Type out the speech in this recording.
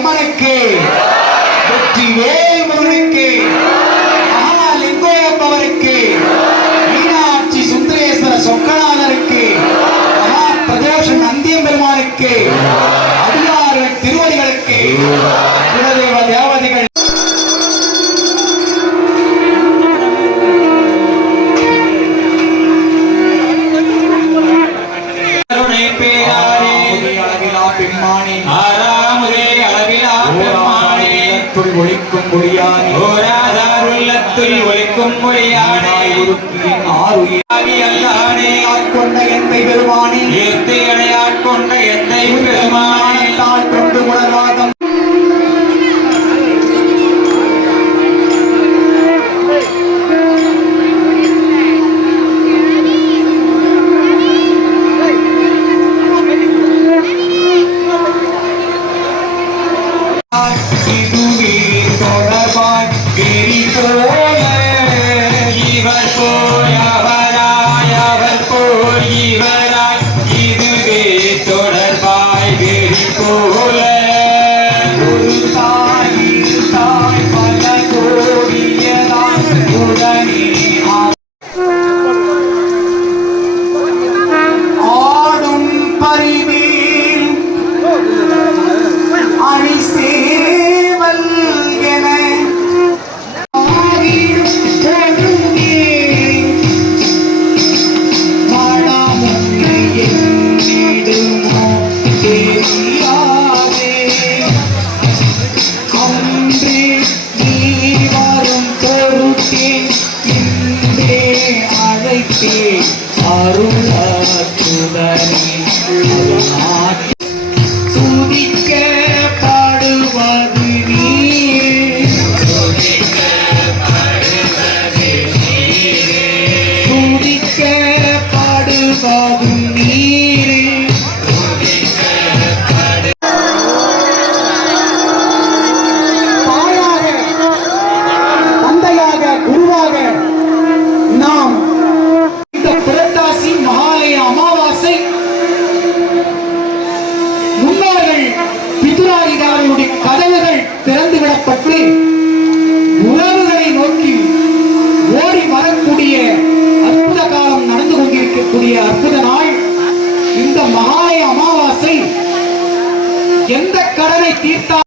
அம்மனுக்கு வெற்றி வேல் முருகனுக்கு லிங்கோபவருக்கு மீனாட்சி சுந்தரேஸ்வர சொக்கநாதருக்கு. மகா பிரதேஷன் அந்தியம் பெருமானுக்கு. அதிகாரிகள் திருவடிகளுக்கு. குலதெய்வ தேவதைகள். பெருமானே உள்ளத்தில் ஒழிக்கும் மொழியாய் ஓராதார் உள்ளத்தில் ஒழிக்கும் மொழியாய் உருக்கு ஆறு காட்டி அருளத்துடனே துதிக்க பாடுவது நீரே. துதிக்க பாடுவது இந்த மகாலய அமாவாசை எந்த கடனை தீர்த்தா